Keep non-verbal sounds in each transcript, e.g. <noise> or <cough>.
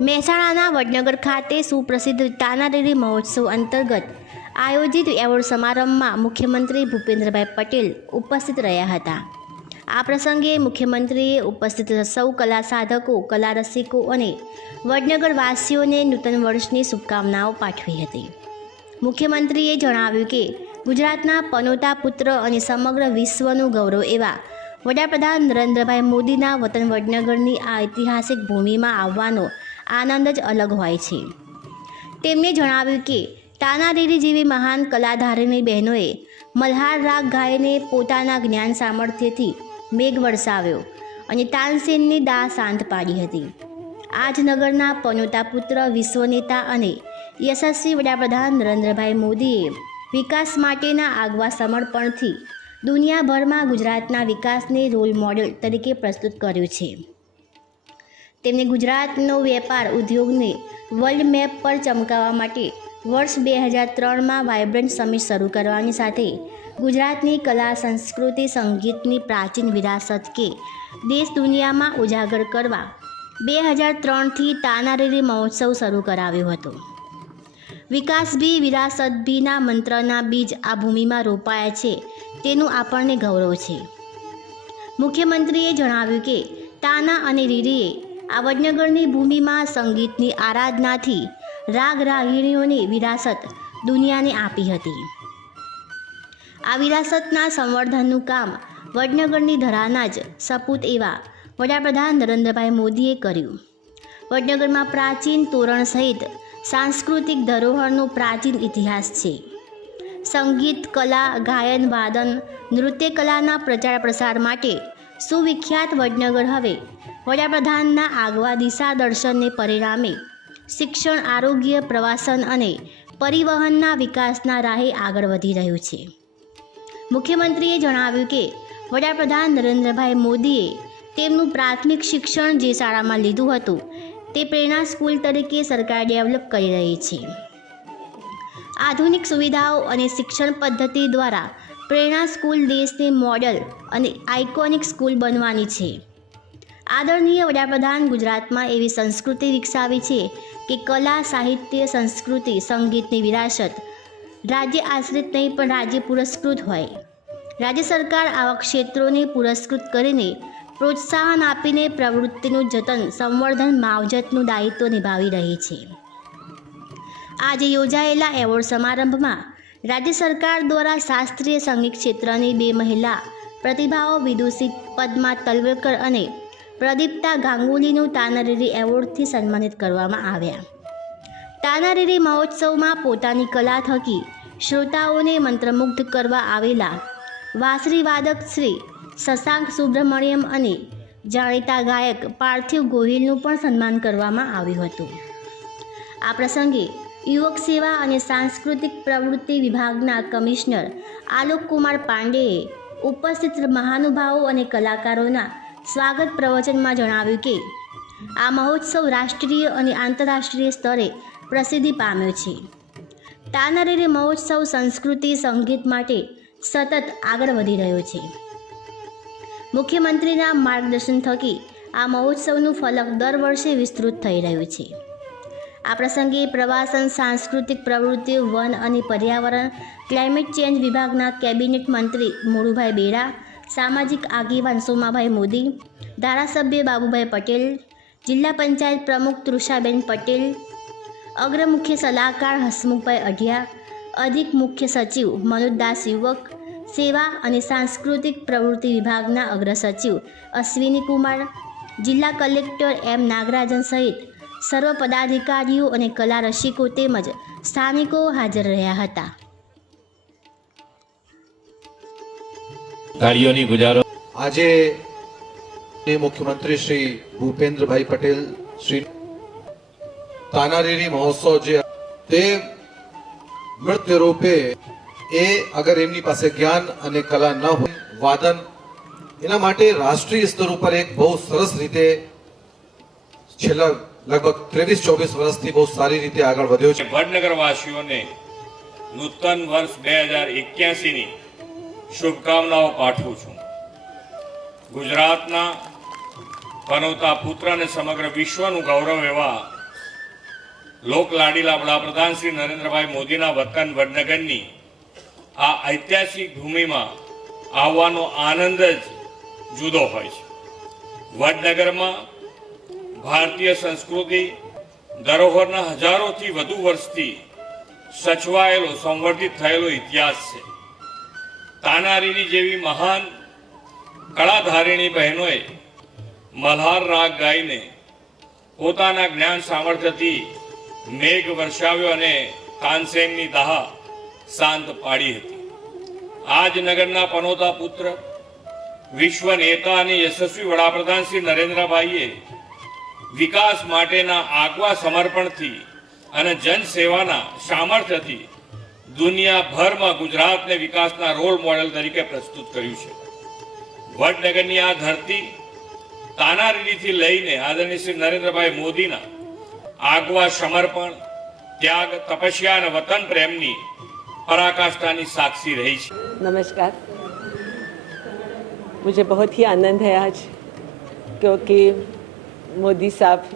મહેસાણાના વડનગર ખાતે સુપ્રસિદ્ધ તાનારીરી મહોત્સવ અંતર્ગત આયોજિત એવોર્ડ સમારંભમાં મુખ્યમંત્રી ભૂપેન્દ્રભાઈ પટેલ ઉપસ્થિત રહ્યા હતા. આ પ્રસંગે મુખ્યમંત્રીએ ઉપસ્થિત સૌ કલા સાધકો, કલા રસિકો અને વડનગરવાસીઓને નૂતન વર્ષની શુભકામનાઓ પાઠવી હતી. મુખ્યમંત્રીએ જણાવ્યું કે, ગુજરાતના પનોતા પુત્ર અને સમગ્ર વિશ્વનું ગૌરવ એવા વડાપ્રધાન નરેન્દ્રભાઈ મોદીના વતન વડનગરની આ ઐતિહાસિક ભૂમિમાં આવવાનો આનંદ જ અલગ હોય છે. તેમણે જણાવ્યું કે તાનારીરી જેવી મહાન કલાધારીની બહેનોએ મલ્હાર રાગ ગાયને પોતાના જ્ઞાન સામર્થ્યથી મેઘ વરસાવ્યો અને તાનસેનની દા શાંત પાડી હતી. આજનગરના પનોતા પુત્ર વિશ્વનેતા અને યશસ્વી વડાપ્રધાન નરેન્દ્રભાઈ મોદીએ વિકાસ માટેના આગવા સમર્પણથી દુનિયાભરમાં ગુજરાતના વિકાસને રોલ મોડેલ તરીકે પ્રસ્તુત કર્યું છે. તેમણે ગુજરાતનો વેપાર ઉદ્યોગને વર્લ્ડ મેપ પર ચમકાવવા માટે વર્ષ બે હજાર ત્રણમાં વાઇબ્રન્ટ સમિટ શરૂ કરવાની સાથે ગુજરાતની કલા, સંસ્કૃતિ, સંગીતની પ્રાચીન વિરાસત કે દેશ દુનિયામાં ઉજાગર કરવા બે હજાર ત્રણથી તાનારીરી મહોત્સવ શરૂ કરાવ્યો હતો. વિકાસ ભી, વિરાસત ભીના મંત્રના બીજ આ ભૂમિમાં રોપાયા છે તેનું આપણને ગૌરવ છે. મુખ્યમંત્રીએ જણાવ્યું કે તાના અને રીરીએ આ વડનગરની ભૂમિમાં સંગીતની આરાધનાથી રાગ રાગીણીઓની વિરાસત દુનિયાને આપી હતી. આ વિરાસતના સંવર્ધનનું કામ વડનગરની ધરાના જ સપૂત એવા વડાપ્રધાન નરેન્દ્રભાઈ મોદીએ કર્યું. વડનગરમાં પ્રાચીન તોરણ સહિત સાંસ્કૃતિક ધરોહરનો પ્રાચીન ઇતિહાસ છે. સંગીત, કલા, ગાયન, વાદન, નૃત્ય કલાના પ્રચાર પ્રસાર માટે સુવિખ્યાત વડનગર હવે વડાપ્રધાનના આગવા દિશા દર્શનને પરિણામે શિક્ષણ, આરોગ્ય, પ્રવાસન અને પરિવહનના વિકાસના રાહે આગળ વધી રહ્યું છે. મુખ્યમંત્રીએ જણાવ્યું કે, વડાપ્રધાન નરેન્દ્રભાઈ મોદીએ તેમનું પ્રાથમિક શિક્ષણ જે શાળામાં લીધું હતું, તે પ્રેરણા સ્કૂલ તરીકે સરકાર ડેવલપ કરી રહી છે. આધુનિક સુવિધાઓ અને શિક્ષણ પદ્ધતિ દ્વારા પ્રેરણા સ્કૂલ દેશની મોડલ અને આઇકોનિક સ્કૂલ બનવાની છે. આદરણીય વડાપ્રધાન ગુજરાતમાં એવી સંસ્કૃતિ વિકસાવી છે કે કલા, સાહિત્ય, સંસ્કૃતિ, સંગીતની વિરાસત રાજ્ય આશ્રિત નહીં, પણ રાજ્ય પુરસ્કૃત હોય. રાજ્ય સરકાર આવા ક્ષેત્રોને પુરસ્કૃત કરીને પ્રોત્સાહન આપીને પ્રવૃત્તિનું જતન, સંવર્ધન, માવજતનું દાયિત્વ નિભાવી રહી છે. આજે યોજાયેલા એવોર્ડ સમારંભમાં રાજ્ય સરકાર દ્વારા શાસ્ત્રીય સંગીત ક્ષેત્રની બે મહિલા પ્રતિભાઓ વિદુષી પદ્મા તલવલકર અને પ્રદીપ્તા ગાંગુલીનું તાનારીરી એવોર્ડથી સન્માનિત કરવામાં આવ્યા. તાનારીરી મહોત્સવમાં પોતાની કલા થકી શ્રોતાઓને મંત્રમુગ્ધ કરવા આવેલા વાસરીવાદક શ્રી શશાંક સુબ્રમણ્યમ અને જાણીતા ગાયક પાર્થિવ ગોહિલનું પણ સન્માન કરવામાં આવ્યું હતું. આ પ્રસંગે યુવક સેવા અને સાંસ્કૃતિક પ્રવૃત્તિ વિભાગના કમિશનર આલોક કુમાર પાંડેએ ઉપસ્થિત મહાનુભાવો અને કલાકારોના સ્વાગત પ્રવચનમાં જણાવ્યું કે, આ મહોત્સવ રાષ્ટ્રીય અને આંતરરાષ્ટ્રીય સ્તરે પ્રસિદ્ધિ પામ્યો છે. તાનારીરી મહોત્સવ સંસ્કૃતિ સંગીત માટે સતત આગળ વધી રહ્યો છે. મુખ્યમંત્રીના માર્ગદર્શન થકી આ મહોત્સવનું ફલક દર વર્ષે વિસ્તૃત થઈ રહ્યું છે. આ પ્રસંગે પ્રવાસન, સાંસ્કૃતિક પ્રવૃત્તિઓ, વન અને પર્યાવરણ, ક્લાઇમેટ ચેન્જ વિભાગના કેબિનેટ મંત્રી મોડુભાઈ બેરા સામાજિક આગેવાન સોમાભાઈ મોદી, ધારાસભ્ય બાબુભાઈ પટેલ, જિલ્લા પંચાયત પ્રમુખ તૃષાબેન પટેલ અગ્ર મુખ્ય સલાહકાર હસમુખભાઈ અઢિયા, અધિક મુખ્ય સચિવ મનોજદાસ યુવક, સેવા અને સાંસ્કૃતિક પ્રવૃત્તિ વિભાગના અગ્ર સચિવ અશ્વિની કુમાર, જિલ્લા કલેક્ટર એમ નાગરાજન સહિત સર્વ પદાધિકારીઓ અને કલા રસિકો તેમજ સ્થાનિકો હાજર રહ્યા હતા. તાળીઓની ગુજારો. આજે મુખ્યમંત્રી શ્રી ભૂપેન્દ્રભાઈ પટેલ શ્રી તાનારીરી મહોત્સવ જે તે નૃત્ય રૂપે એ અગર એમની પાસે જ્ઞાન અને કલા ન હોય વાદન એના માટે રાષ્ટ્રીય સ્તર ઉપર એક બહુ સરસ રીતે છેલ્લા લગભગ ત્રેવીસ ચોવીસ વર્ષથી બહુ સારી રીતે આગળ વધ્યો છે. વડનગર વાસીઓને નૂતન વર્ષ બે હજાર એક્યાસીની શુભકામનાઓ પાઠવું છું. ગુજરાતના પનોતા પુત્ર અને સમગ્ર વિશ્વનું ગૌરવ એવા લોકલાડીલા વડાપ્રધાન શ્રી નરેન્દ્રભાઈ મોદીના વતન વડનગરની આ ઐતિહાસિક ભૂમિમાં આવવાનો આનંદ જ જુદો હોય છે. વડનગરમાં ભારતીય સંસ્કૃતિ ધરોહરના હજારોથી વધુ વર્ષથી સચવાયેલો, સંવર્ધિત થયેલો ઇતિહાસ છે. તાનારીની જેવી મહાન કળાધારિણી બહેનોએ મલ્હાર રાગ ગાઈને પોતાના જ્ઞાન સામર્થ્યથી મેઘ વર્ષાવ્યો અને તાનસેનની દાહ શાંત પાડી હતી. આજ નગરના પનોતા પુત્ર, વિશ્વ નેતા અને યશસ્વી વડાપ્રધાન શ્રી નરેન્દ્રભાઈએ વિકાસ માટેના આગવા સમર્પણથી અને જનસેવાના સામર્થ્યથી દુનિયાભરમાં ગુજરાતને વિકાસના રોલ મોડેલ તરીકે પ્રસ્તુત કર્યું છે વડનગરની આ ધરતી તાનારીથી લઈને આદરણીય શ્રી નરેન્દ્રભાઈ મોદીના આગવા સમર્પણ ત્યાગ તપસ્યા અને વતન પ્રેમની પરાકાષ્ઠાની સાક્ષી રહી છે नमस्कार मुझे बहुत ही आनंद है आज क्योंकि मोदी साहब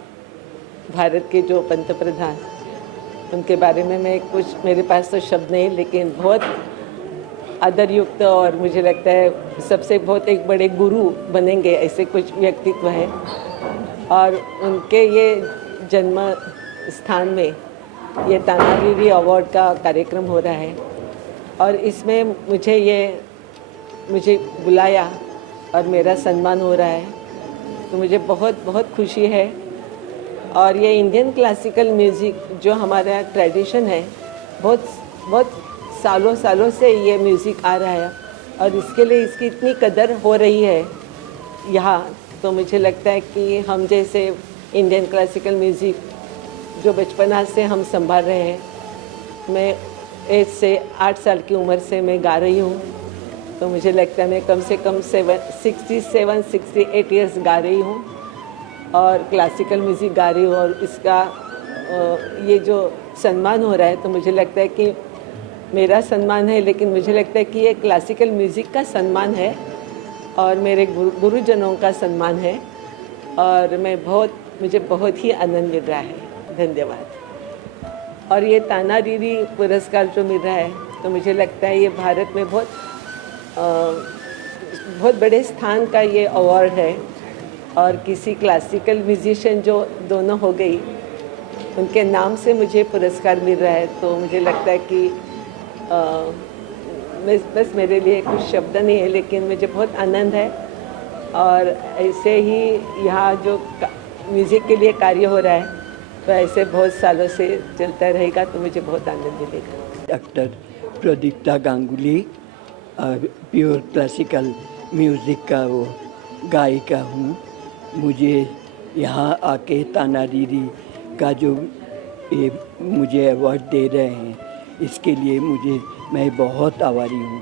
भारत के जो पंत प्रधान उनके बारे में मैं कुछ, मेरे पास तो शब्द नहीं लेकिन बहुत आदरयुक्त और मुझे लगता है सबसे बहुत एक बड़े गुरु बनेंगे ऐसे कुछ व्यक्तित्व हैं। और उनके ये जन्म स्थान में ये तानारीरी अवार्ड का कार्यक्रम हो रहा है। और इसमें मुझे ये, मुझे बुलाया और मेरा सम्मान हो रहा है। तो मुझे बहुत बहुत खुशी है और ये इंडियन क्लासिकल म्यूज़िक जो हमारा ट्रेडिशन है, बहुत बहुत सालों सालों से ये म्यूज़िक आ रहा है और इसके लिए इसकी इतनी कदर हो रही है यहाँ तो मुझे लगता है कि हम जैसे इंडियन क्लासिकल म्यूज़िक जो बचपना से हम संभाल रहे हैं, मैं एज से आठ साल की उम्र से मैं गा रही हूँ तो मुझे लगता है मैं कम से कम seven sixty seven sixty eight years गा रही हूँ। और क्लासिकल म्यूज़िक गा रही हूँ और इसका ये जो सम्मान हो रहा है तो मुझे लगता है कि मेरा सम्मान है लेकिन मुझे लगता है कि ये क्लासिकल म्यूज़िक का सम्मान है और मेरे गुरु गुरुजनों का सम्मान है और मैं बहुत मुझे बहुत ही आनंद मिल रहा है। धन्यवाद। और ये ताना रीरी पुरस्कार जो मिल रहा है तो मुझे लगता है ये भारत में बहुत अ, बहुत बड़े स्थान का ये अवार्ड है। और किसी क्लासिकल म्यूजिशियन जो दोनों हो गई उनके नाम से मुझे पुरस्कार मिल रहा है तो मुझे लगता है कि अ, बस बस मेरे लिए कुछ शब्द नहीं है लेकिन मुझे बहुत आनंद है। और ऐसे ही यहाँ जो म्यूज़िक के लिए कार्य हो रहा है तो ऐसे बहुत सालों से चलता रहेगा तो मुझे बहुत आनंद मिलेगा। Doctor Pradipta Ganguly pure classical music का वो गायिका हूँ। मुझे यहाँ आके ताना दीदी का जो ये मुझे अवार्ड दे रहे हैं, इसके लिए मुझे, मैं बहुत आभारी हूँ।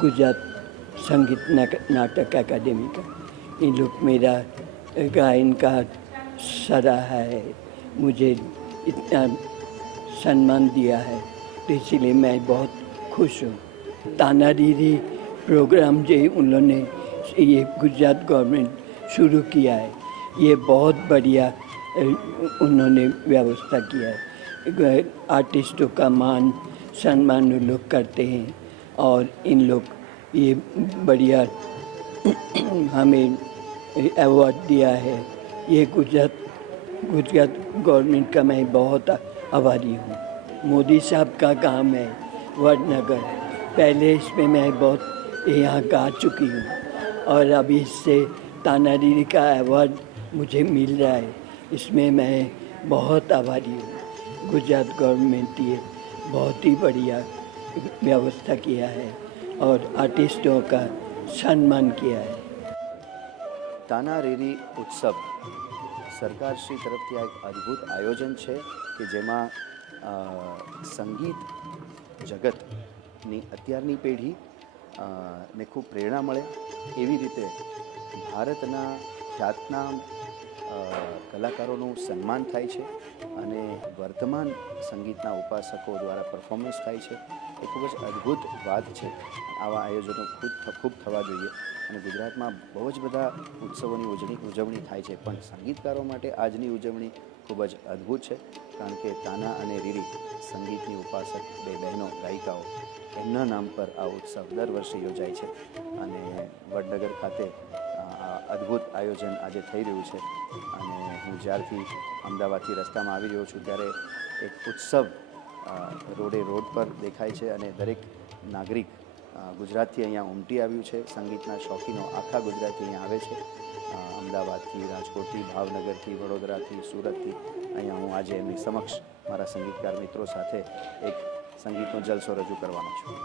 गुजरात संगीत नाटक अकादमी का। इन लोग मेरा गायन का सराहा है। मुझे इतना सम्मान दिया है तो इसीलिए मैं बहुत खुश हूँ। ताना दीदी प्रोग्राम जो उन्होंने, ये गुजरात गवर्नमेंट शुरू किया है। ये बहुत बढ़िया उन्होंने व्यवस्था किया है। आर्टिस्टों का मान, सम्मान लोग करते हैं और इन लोग, ये बढ़िया <clears throat> हमें अवार्ड दिया है। ये गुजरात गुजरात गवर्नमेंट का मैं बहुत आभारी हूँ। मोदी साहब का काम है वडनगर। पहले इसमें मैं बहुत यहाँ गा चुकी हूँ और अभी इससे तानारी का अवार्ड मुझे मिल रहा है इसमें मैं बहुत आभारी हूँ गुजरात गवर्नमेंट ये बहुत ही बढ़िया व्यवस्था किया है और आर्टिस्टों का सम्मान किया है તાના રેરી ઉત્સવ સરકારશ્રી તરફથી આ એક અદ્ભુત આયોજન છે કે જેમાં અ, સંગીત જગતની અત્યારની પેઢી અ, ને ખૂબ પ્રેરણા મળે એવી રીતે ભારતના ખ્યાતનામ કલાકારોનું સન્માન થાય છે અને વર્તમાન સંગીતના ઉપાસકો દ્વારા પરફોર્મન્સ થાય છે. એ ખૂબ જ અદ્ભુત વાત છે. આવા આયોજનો ખૂબ ખૂબ થવા જોઈએ અને ગુજરાતમાં બહુ જ બધા ઉત્સવોની ઉજવણી ઉજવણી થાય છે. પણ સંગીતકારો માટે આજની ઉજવણી ખૂબ જ અદ્ભુત છે, કારણ કે તાના અને રીરી સંગીતની ઉપાસક બે બહેનો ગાયિકાઓ, એમના નામ પર આ ઉત્સવ દર વર્ષે યોજાય છે. અને વડનગર ખાતે અદ્ભુત આયોજન આજે થઈ રહ્યું છે અને હું જ્યારથી અમદાવાદથી રસ્તામાં આવી રહ્યો છું ત્યારે એક ઉત્સવ રોડે રોડ પર દેખાય છે અને દરેક નાગરિક ગુજરાતથી અહીંયા ઉમટી આવ્યું છે. સંગીતના શોખીનો આખા ગુજરાતથી અહીંયા આવે છે. અમદાવાદથી, રાજકોટથી, ભાવનગરથી, વડોદરાથી, સુરતથી અહીંયા હું આજે એમની સમક્ષ મારા સંગીતકાર મિત્રો સાથે એક સંગીતનો જલસો રજૂ કરવાનો છું.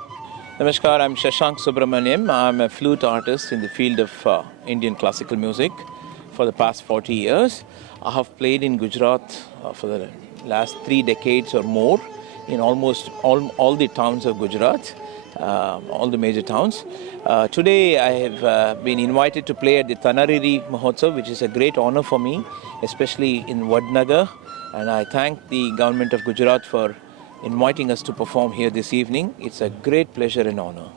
Namaskar, I'm Shashank Subramaniam. I'm a flute artist in the field of uh, Indian classical music for the past 40 years. I have played in Gujarat uh, for the last three decades or more in almost all, all the towns of Gujarat, uh, all the major towns. Uh, today, I have uh, been invited to play at the Tanariri Mahotsav, which is a great honor for me, especially in Vadnagar. And I thank the government of Gujarat for inviting us to perform here this evening. It's a great pleasure and honor.